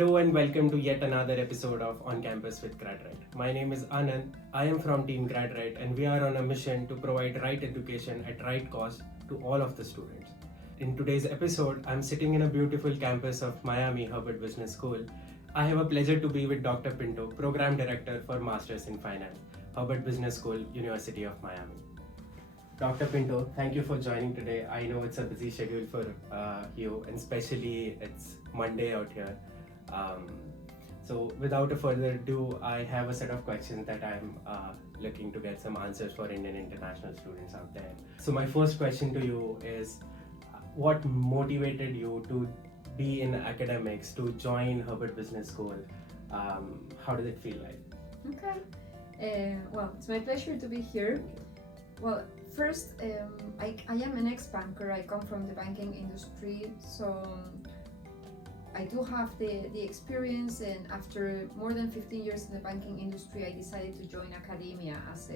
Hello and welcome to yet another episode of On Campus with GradRight. My name is Anand. I am from Team GradRight and we are on a mission to provide right education at right cost to all of the students. In today's episode, I'm sitting in a beautiful campus of Miami Herbert Business School. I have a pleasure to be with Dr. Pinto, Program Director for Masters in Finance, Herbert Business School, University of Miami. Dr. Pinto, thank you for joining today. I know it's a busy schedule for you, and especially it's Monday out here. So without a further ado, I have a set of questions that I'm looking to get some answers for Indian international students out there. So my first question to you is, what motivated you to be in academics, to join Herbert Business School? How does it feel like? Okay, well, it's my pleasure to be here. Well, first, I am an ex-banker. I come from the banking industry, so I do have the experience, and after more than 15 years in the banking industry, I decided to join academia as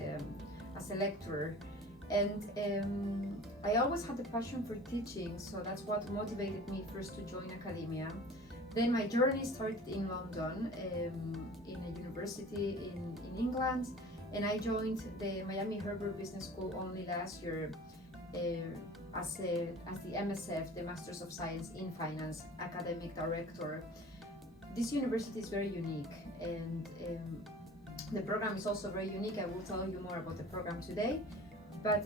a lecturer. And I always had the passion for teaching, so that's what motivated me first to join academia. Then my journey started in London, in a university in England, and I joined the Miami Herbert Business School only last year as the MSF, the Masters of Science in Finance academic director. This university is very unique, and the program is also very unique. I will tell you more about the program today. But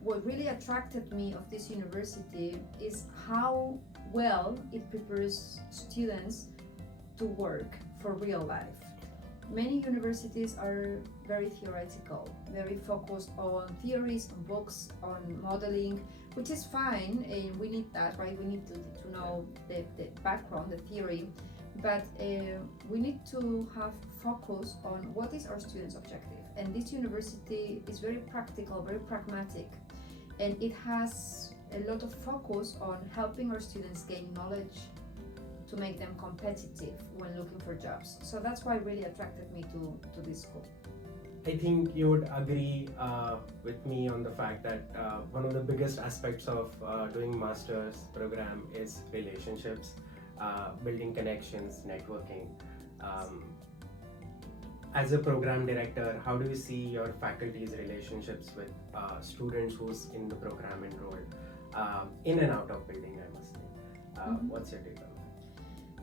what really attracted me of this university is how well it prepares students to work for real life. Many universities are very theoretical, very focused on theories, on books, on modeling, which is fine, and we need that, right? We need to know the background, the theory, but we need to have focus on what is our students' objective. And this university is very practical, very pragmatic, and it has a lot of focus on helping our students gain knowledge to make them competitive when looking for jobs. So that's why it really attracted me to this school. I think you would agree with me on the fact that one of the biggest aspects of doing master's program is relationships, building connections, networking. As a program director, how do you see your faculty's relationships with students who's in the program enrolled, in and out of building, I must say. What's your take on that?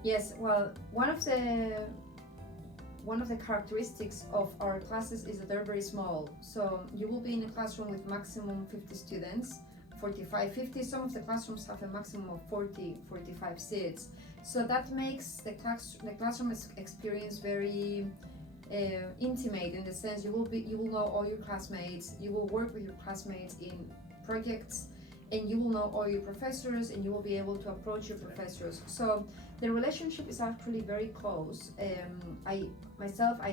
Yes, well, one of the characteristics of our classes is that they're very small. So you will be in a classroom with maximum 50 students, 45, 50. Some of the classrooms have a maximum of 40, 45 seats. So that makes the classroom experience very intimate, in the sense you will know all your classmates, you will work with your classmates in projects, and you will know all your professors, and you will be able to approach your professors. So the relationship is actually very close. I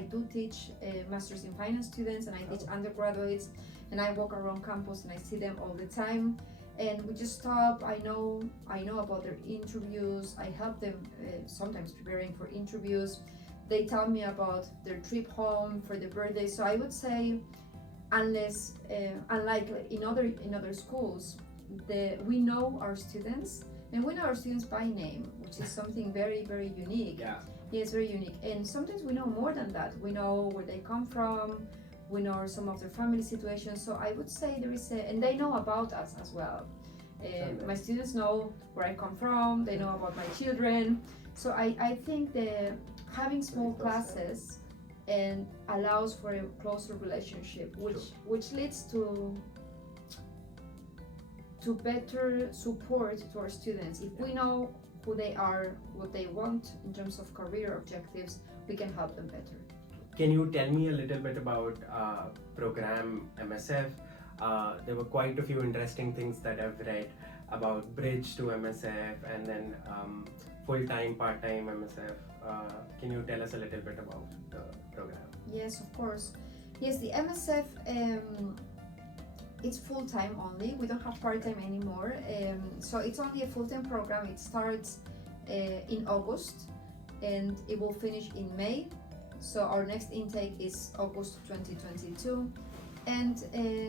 do teach Masters in Finance students, and I teach undergraduates, and I walk around campus and I see them all the time. And we just stop. I know about their interviews. I help them sometimes preparing for interviews. They tell me about their trip home for their birthday. So I would say, unlike in other schools, we know our students, and we know our students by name, which is something very, very unique. Yeah. Yes, very unique. And sometimes we know more than that. We know where they come from. We know some of their family situations. So I would say and they know about us as well. My students know where I come from. They know about my children. So I think having small classes and allows for a closer relationship, which leads to better support to our students. If we know who they are, what they want in terms of career objectives, we can help them better. Can you tell me a little bit about program MSF? There were quite a few interesting things that I've read about bridge to MSF, and then full-time, part-time MSF. Can you tell us a little bit about the program? Yes, of course. Yes, the MSF, it's full-time only. We don't have part-time anymore. So it's only a full-time program. It starts in August and it will finish in May. So our next intake is August 2022. And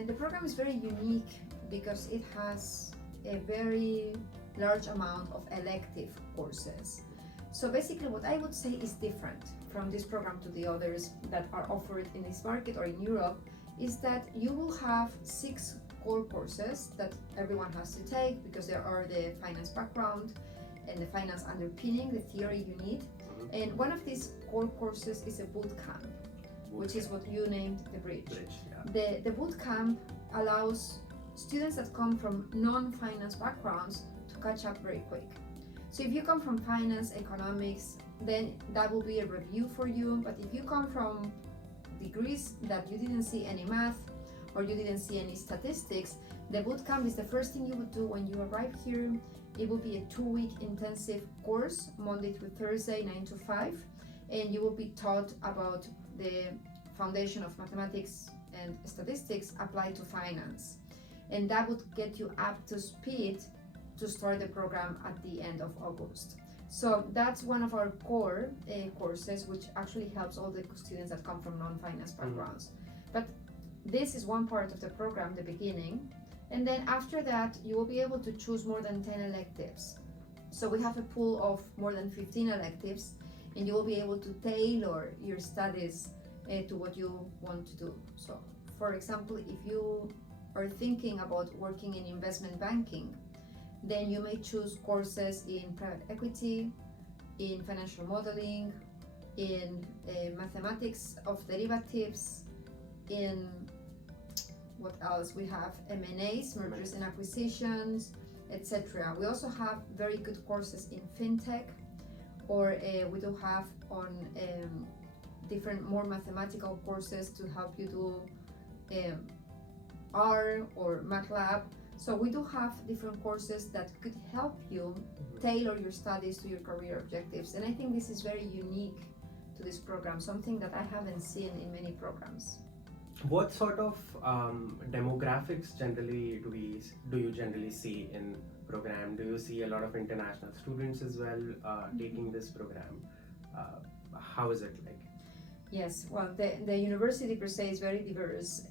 the program is very unique because it has a very large amount of elective courses. So basically what I would say is different from this program to the others that are offered in this market or in Europe is that you will have 6 core courses that everyone has to take because there are the finance background and the finance underpinning, the theory you need. And one of these core courses is a bootcamp, which is what you named the bridge. The bootcamp allows students that come from non-finance backgrounds to catch up very quick. So if you come from finance, economics, then that will be a review for you. But if you come from degrees that you didn't see any math or you didn't see any statistics, the bootcamp is the first thing you would do when you arrive here. It will be a 2-week intensive course, Monday through Thursday, 9 to 5, and you will be taught about the foundation of mathematics and statistics applied to finance. And that would get you up to speed to start the program at the end of August. So that's one of our core courses, which actually helps all the students that come from non-finance backgrounds. But this is one part of the program, the beginning. And then after that, you will be able to choose more than 10 electives. So we have a pool of more than 15 electives, and you will be able to tailor your studies to what you want to do. So, for example, if you are thinking about working in investment banking, then you may choose courses in private equity, in financial modeling, in mathematics of derivatives, in what else? We have M&As, mergers and acquisitions, etc. We also have very good courses in fintech, or we do have on different more mathematical courses to help you do R or MATLAB. So we do have different courses that could help you tailor your studies to your career objectives. And I think this is very unique to this program, something that I haven't seen in many programs. What sort of demographics generally do you generally see in program? Do you see a lot of international students as well taking this program? How is it like? Yes, well, the university per se is very diverse.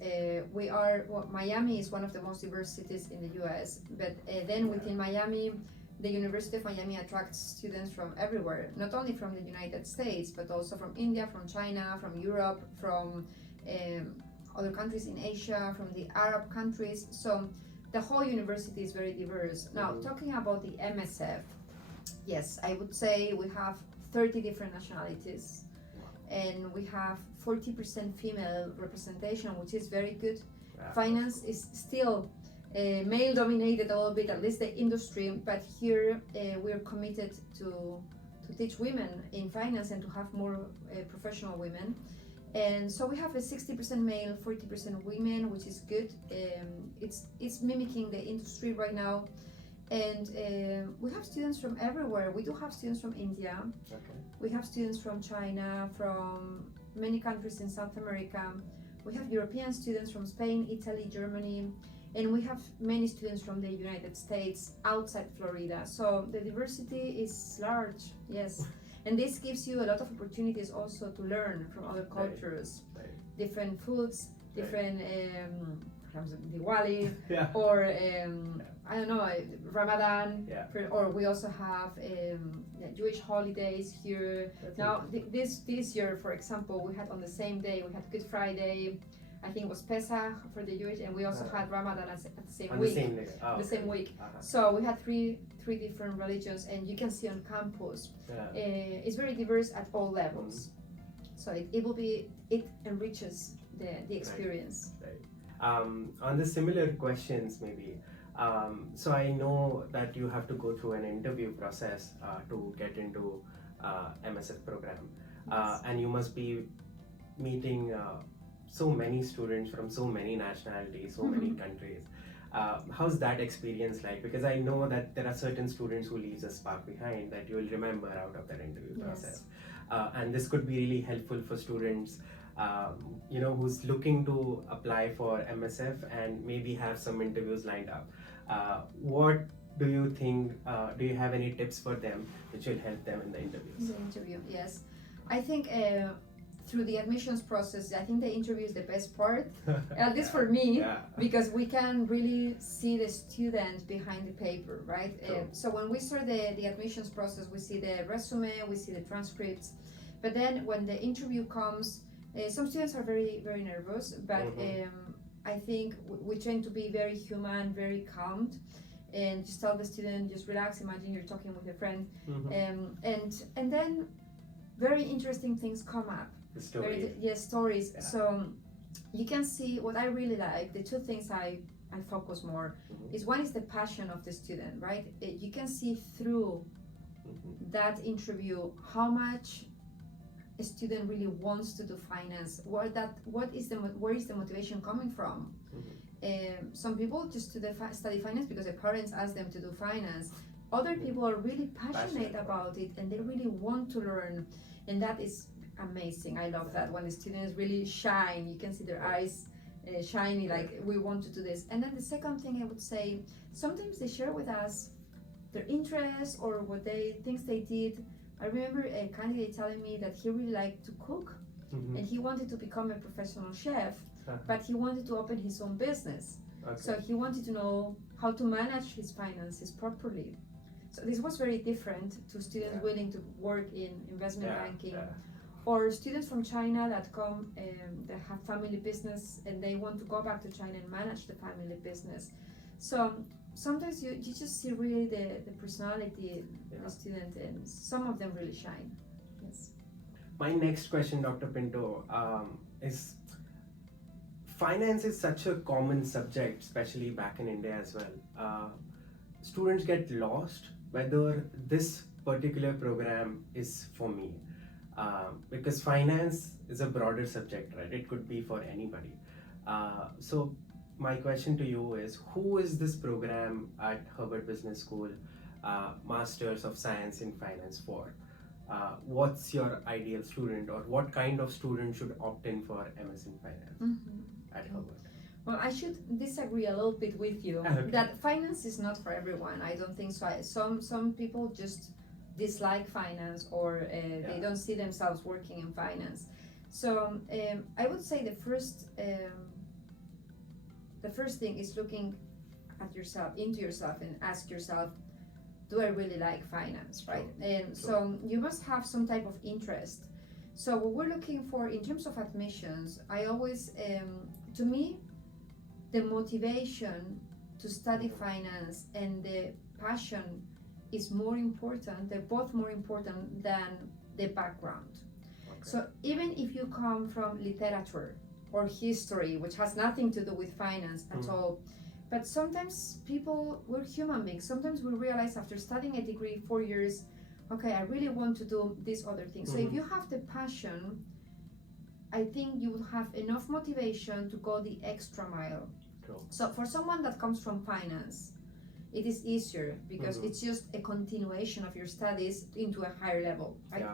Miami is one of the most diverse cities in the US, but then within Miami, the University of Miami attracts students from everywhere, not only from the United States, but also from India, from China, from Europe, from other countries in Asia, from the Arab countries. So the whole university is very diverse. Now, talking about the MSF, yes, I would say we have 30 different nationalities, and we have 40% female representation, which is very good. Finance is still male dominated a little bit, at least the industry, but here we're committed to teach women in finance and to have more professional women. And so we have a 60% male, 40% women, which is good. It's mimicking the industry right now. And we have students from everywhere. We do have students from India. Okay. We have students from China, from many countries in South America. We have European students from Spain, Italy, Germany, and we have many students from the United States outside Florida. So the diversity is large, yes. And this gives you a lot of opportunities also to learn from other cultures, different foods, different Diwali, or I don't know, Ramadan, or we also have Jewish holidays here. Now, this year, for example, we had on the same day, we had Good Friday, I think it was Pesach for the Jewish, and we also had Ramadan at the same week. The same week. So we had three different religions, and you can see on campus, it's very diverse at all levels. So it enriches the experience. On the similar questions, maybe. So I know that you have to go through an interview process to get into MSF program, and you must be meeting so many students from so many nationalities, so many countries. How's that experience like? Because I know that there are certain students who leaves a spark behind that you will remember out of that interview process. And this could be really helpful for students who's looking to apply for MSF and maybe have some interviews lined up. What do you think, do you have any tips for them which will help them in the interviews? The interview, yes. I think through the admissions process, I think the interview is the best part, at least for me, because we can really see the student behind the paper, right? So when we start the admissions process, we see the resume, we see the transcripts, but then when the interview comes, some students are very, very nervous, but I think we tend to be very human, very calm, and just tell the student, just relax, imagine you're talking with a friend, and then very interesting things come up. Stories. Yeah. So you can see what I really like. The two things I focus more is one is the passion of the student, right? You can see through that interview how much a student really wants to do finance. Where is the motivation coming from? Some people just study finance because their parents ask them to do finance. Other people are really passionate about it and they really want to learn, and that is amazing. I love that when the students really shine. You can see their eyes shiny, like we want to do this. And then the second thing I would say, sometimes they share with us their interests or things they did. I remember a candidate telling me that he really liked to cook and he wanted to become a professional chef, but he wanted to open his own business. So he wanted to know how to manage his finances properly. So this was very different to students willing to work in investment banking, or students from China that come that have family business and they want to go back to China and manage the family business. So sometimes you just see really the personality of the student, and some of them really shine. Yes. My next question, Dr. Pinto, is finance is such a common subject, especially back in India as well. Students get lost whether this particular program is for me. Because finance is a broader subject, right? It could be for anybody. So my question to you is, who is this program at Herbert Business School, Masters of Science in Finance for? What's your ideal student, or what kind of student should opt in for MS in Finance at Herbert? Well, I should disagree a little bit with you that finance is not for everyone. I don't think so. Some people just dislike finance, or they don't see themselves working in finance. So I would say the first thing is looking at yourself, into yourself, and ask yourself, do I really like finance, right? And so you must have some type of interest. So what we're looking for in terms of admissions, I always, to me, the motivation to study finance and the passion is more important. They're both more important than the background. So even if you come from literature or history, which has nothing to do with finance at all, but sometimes we're human beings. Sometimes we realize after studying a degree 4 years, okay, I really want to do this other thing. So if you have the passion, I think you will have enough motivation to go the extra mile. So for someone that comes from finance, it is easier because it's just a continuation of your studies into a higher level, right?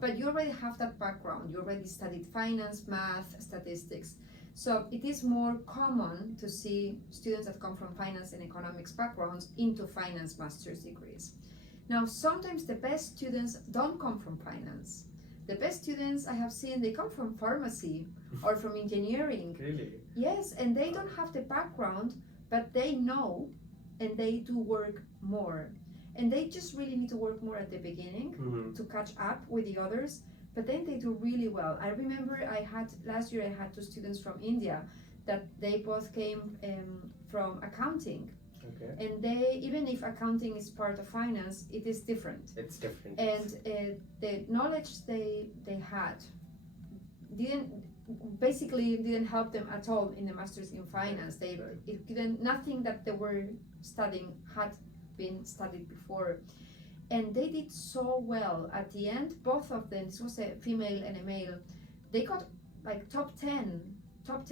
But you already have that background. You already studied finance, math, statistics. So it is more common to see students that come from finance and economics backgrounds into finance master's degrees. Now, sometimes the best students don't come from finance. The best students I have seen, they come from pharmacy or from engineering. Really? Yes, and they don't have the background, but they know and they do work more. And they just really need to work more at the beginning to catch up with the others, but then they do really well. I remember last year I had 2 students from India that they both came from accounting. And they, even if accounting is part of finance, it is different. It's different. And the knowledge they had didn't help them at all in the masters in finance. Nothing that they were studying had been studied before, and they did so well at the end. Both of them, this was a female and a male, they got like top 10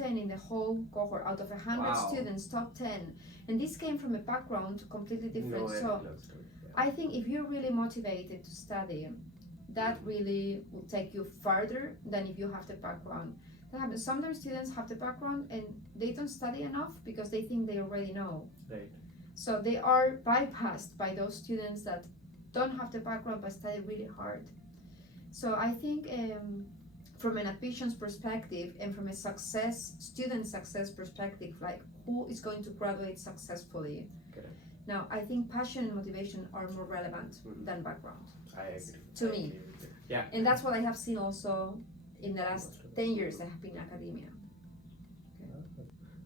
in the whole cohort out of 100 students, top 10. And this came from a background completely different. I think if you're really motivated to study, that really will take you further than if you have the background. That happens. Sometimes students have the background and they don't study enough because they think they already know. Right. So they are bypassed by those students that don't have the background but study really hard. So I think from an admissions perspective and from a student success perspective, like who is going to graduate successfully. Okay. Now, I think passion and motivation are more relevant than background. I agree. To me. Yeah. And that's what I have seen also in the last 10 years I have been in academia.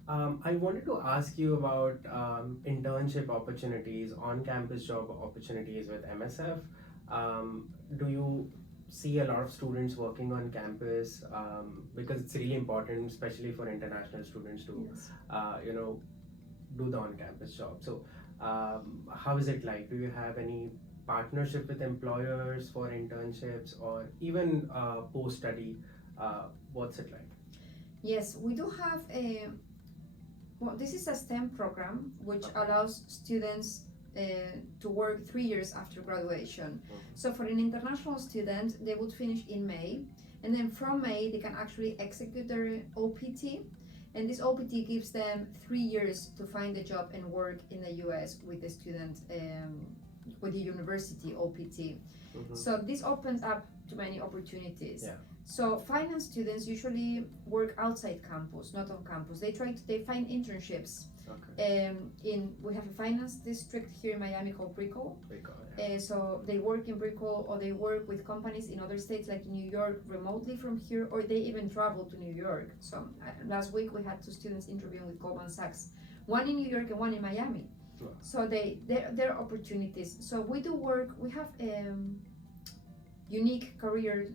I wanted to ask you about internship opportunities, on-campus job opportunities with MSF. Do you see a lot of students working on campus? Because it's really important, especially for international students, to Yes. Do the on-campus job. So, how is it like? Do you have any partnership with employers for internships, or even post-study? What's it like? Yes, we do have a. Well, this is a STEM program which allows students to work 3 years after graduation. So for an international student, they would finish in May, and then from May they can actually execute their OPT, and this OPT gives them 3 years to find a job and work in the US with the student, with the university OPT. So this opens up to many opportunities. Yeah. So finance students usually work outside campus, not on campus. They find internships. Okay. We have a finance district here in Miami called Brickell. Yeah. So they work in Brickell, or they work with companies in other states like New York remotely from here, or they even travel to New York. So last week we had 2 students interviewing with Goldman Sachs, one in New York and one in Miami. Wow. So there are opportunities. So we do work. We have unique career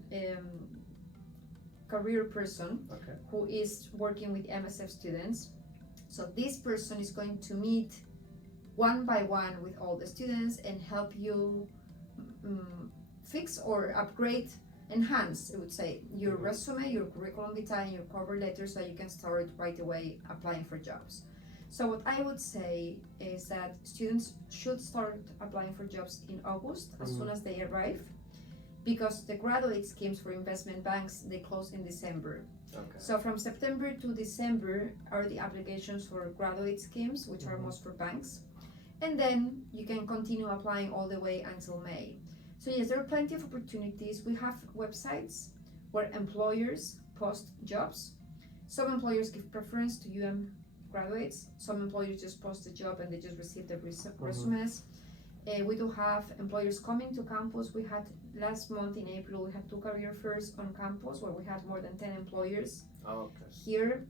person Okay. who is working with MSF students. So this person is going to meet one by one with all the students and help you fix or upgrade, enhance, I would say, your resume, your curriculum vitae, and your cover letter, so you can start right away applying for jobs. So what I would say is that students should start applying for jobs in August as soon as they arrive, because the graduate schemes for investment banks, they close in December. Okay. So from September to December are the applications for graduate schemes, which are most for banks. And then you can continue applying all the way until May. So yes, there are plenty of opportunities. We have websites where employers post jobs. Some employers give preference to graduates. Some employers just post a job and they just receive the resumes. We do have employers coming to campus. We had last month in April, we had 2 career fairs on campus where we had more than 10 employers here.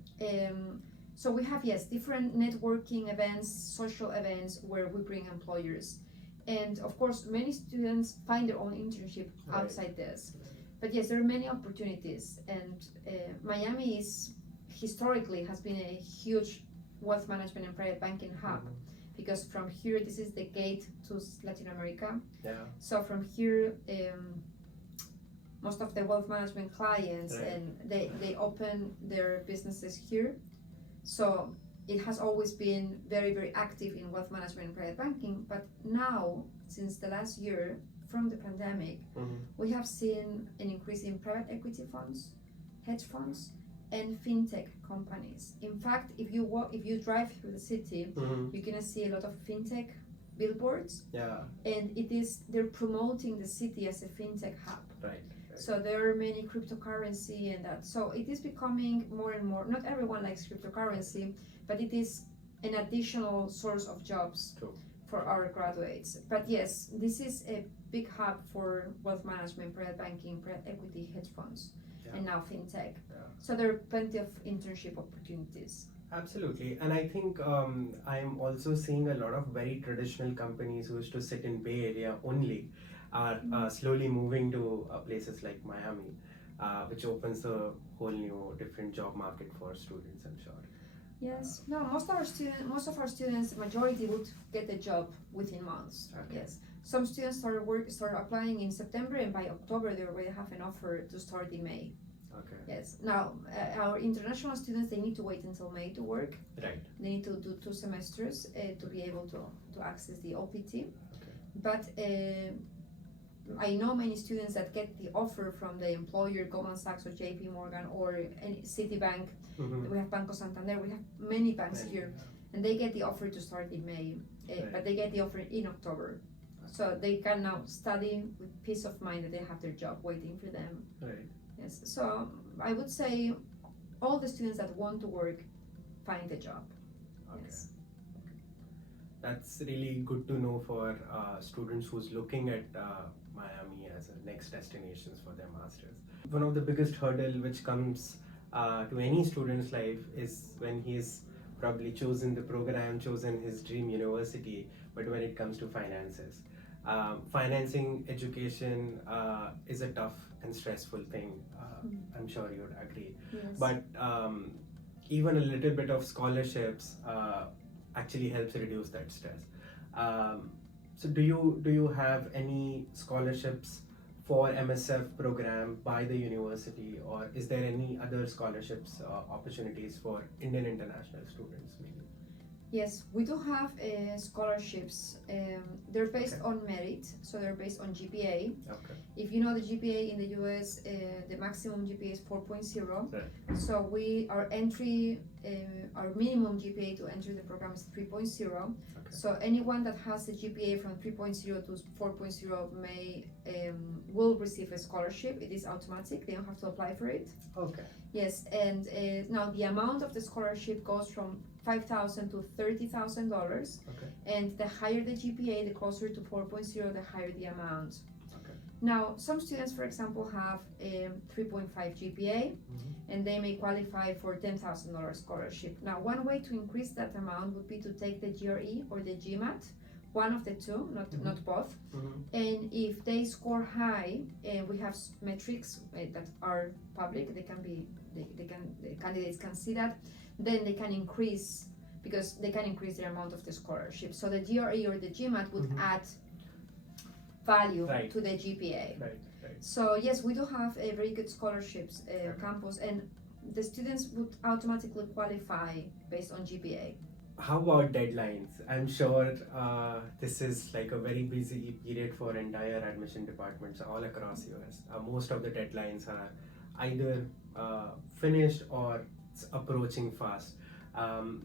So we have, yes, different networking events, social events where we bring employers. And of course, many students find their own internship outside this. But yes, there are many opportunities. And Miami historically has been a huge wealth management and private banking hub. Because from here, this is the gate to Latin America. Yeah. So from here, most of the wealth management clients, and they open their businesses here. So it has always been very, very active in wealth management and private banking. But now, since the last year, from the pandemic, we have seen an increase in private equity funds, hedge funds, and fintech companies. In fact, if you drive through the city, you're gonna see a lot of fintech billboards. Yeah. And they're promoting the city as a fintech hub. Right. So there are many cryptocurrency and that. So it is becoming more and more. Not everyone likes cryptocurrency, but it is an additional source of jobs for our graduates. But yes, this is a big hub for wealth management, private banking, private equity, hedge funds. And now fintech. So there are plenty of internship opportunities. Absolutely, and I think I'm also seeing a lot of very traditional companies who used to sit in Bay Area only are slowly moving to places like Miami, which opens a whole new different job market for students, I'm sure. Yes, no, most of our students, majority would get a job within months. Okay. Yes. Some students start applying in September, and by October they already have an offer to start in May. Okay. Yes. Now, our international students, they need to wait until May to work. Right. They need to do 2 semesters to be able to access the OPT. Okay. But I know many students that get the offer from the employer, Goldman Sachs or JP Morgan or any Citibank. We have Banco Santander. We have many banks here, and they get the offer to start in May, but they get the offer in October. So they can now study with peace of mind that they have their job waiting for them. Right. Yes. So I would say all the students that want to work find a job. Okay. Yes. That's really good to know for students who's looking at Miami as a next destinations for their masters. One of the biggest hurdle which comes to any student's life is when he's probably chosen the program, chosen his dream university, but when it comes to finances. Financing education is a tough and stressful thing. I'm sure you'd agree. Yes. But even a little bit of scholarships actually helps reduce that stress. So do you have any scholarships for MSF program by the university, or is there any other scholarships opportunities for Indian international students maybe? Yes, we do have scholarships. They're based Okay. on merit, so they're based on GPA. Okay. If you know the GPA in the US, the maximum GPA is 4.0. Right. So our minimum GPA to enter the program is 3.0. Okay. So anyone that has a GPA from 3.0 to 4.0 will receive a scholarship. It is automatic; they don't have to apply for it. Okay. Yes, and now the amount of the scholarship goes from $5,000 to $30,000, Okay. and the higher the GPA, the closer to 4.0, the higher the amount. Okay. Now, some students, for example, have a 3.5 GPA, and they may qualify for $10,000 scholarship. Now, one way to increase that amount would be to take the GRE or the GMAT, one of the two, not both. And if they score high, we have metrics that are public. The candidates can see that. Then they can increase, because they can increase the amount of the scholarship. So the GRE or the GMAT would add value Right. to the GPA. Right. Right. So yes, we do have a very good scholarships campus, and the students would automatically qualify based on GPA. How about deadlines? I'm sure this is like a very busy period for entire admission departments all across US. Most of the deadlines are either finished or it's approaching fast.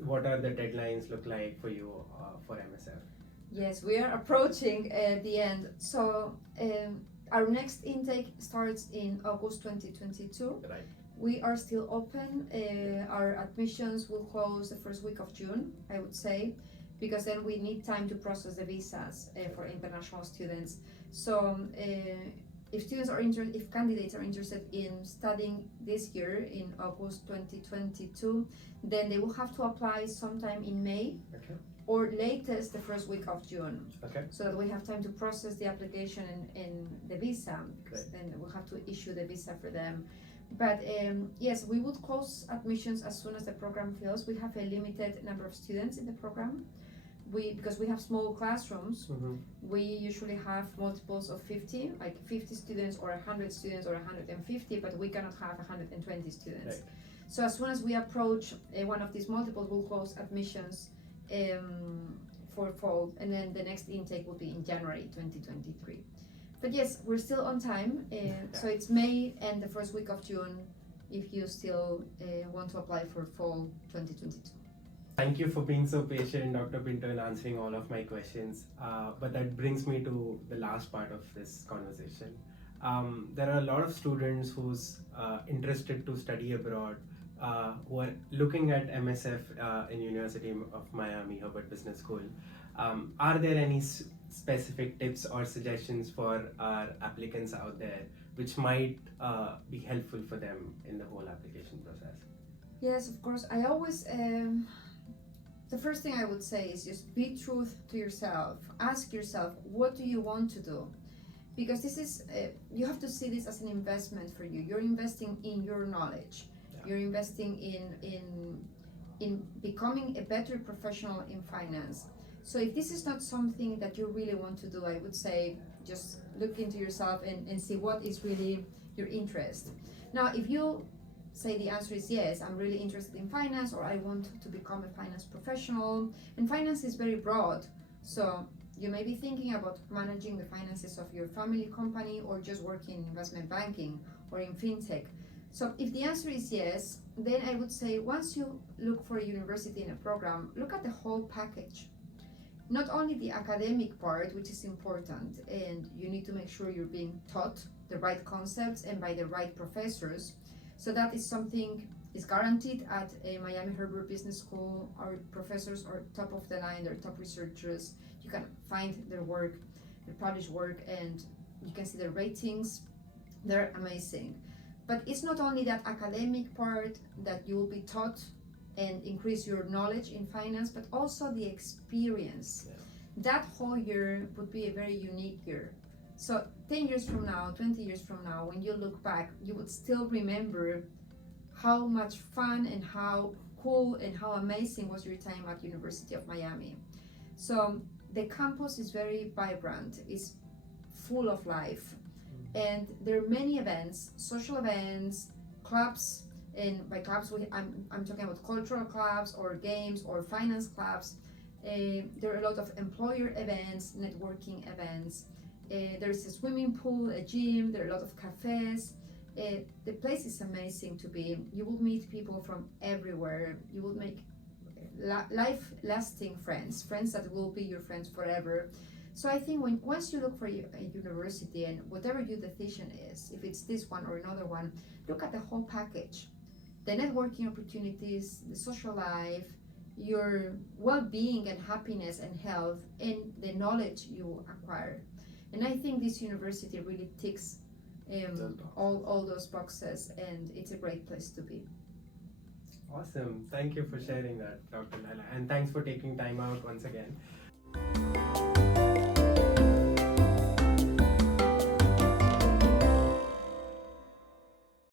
What are the deadlines look like for you for MSF? Yes, we are approaching the end. So our next intake starts in August 2022. Right. We are still open. Our admissions will close the first week of June, I would say, because then we need time to process the visas for international students. So if candidates are interested in studying this year in August 2022, then they will have to apply sometime in May. Okay. Or latest the first week of June, Okay. so that we have time to process the application and the visa, because Great. then we'll have to issue the visa for them. But yes, we would close admissions as soon as the program fills. We have a limited number of students in the program. Because we have small classrooms, we usually have multiples of 50, like 50 students or 100 students or 150, but we cannot have 120 students. Right. So as soon as we approach one of these multiples, we'll close admissions for fall, and then the next intake will be in January 2023. But yes, we're still on time, so it's May and the first week of June if you still want to apply for fall 2022. Thank you for being so patient, Dr. Pinto, and answering all of my questions. But that brings me to the last part of this conversation. There are a lot of students who's interested to study abroad, who are looking at MSF in University of Miami Herbert Business School. Are there any specific tips or suggestions for our applicants out there which might be helpful for them in the whole application process? Yes, of course. I always the first thing I would say is just be true to yourself. Ask yourself, what do you want to do? Because this is you have to see this as an investment for you. You're investing in your knowledge. Yeah. You're investing in becoming a better professional in finance. So if this is not something that you really want to do, I would say just look into yourself and see what is really your interest. Now, if you say the answer is yes, I'm really interested in finance, or I want to become a finance professional, and finance is very broad, so you may be thinking about managing the finances of your family company, or just working in investment banking or in fintech. So if the answer is yes, then I would say once you look for a university in a program, look at the whole package. not only the academic part, which is important, and you need to make sure you're being taught the right concepts and by the right professors. So that is something is guaranteed at a Miami Herbert Business School. Our professors are top of the line, they're top researchers. You can find their work, their published work, and you can see their ratings. They're amazing. But it's not only that academic part that you will be taught and increase your knowledge in finance, but also the experience. Yeah. That whole year would be a very unique year. So 10 years from now, 20 years from now, when you look back, you would still remember how much fun and how cool and how amazing was your time at University of Miami. So the campus is very vibrant, it's full of life, and there are many events, social events, clubs, and by clubs I'm talking about cultural clubs or games or finance clubs. There are a lot of employer events, networking events. There's a swimming pool, a gym, there are a lot of cafes. The place is amazing to be. You will meet people from everywhere. You will make life-lasting friends that will be your friends forever. So I think once you look for a university, and whatever your decision is, if it's this one or another one, look at the whole package. The networking opportunities, the social life, your well-being and happiness and health, and the knowledge you acquire. And I think this university really ticks all those boxes, and it's a great place to be. Awesome. Thank you for sharing that, Dr. Leila. And thanks for taking time out once again.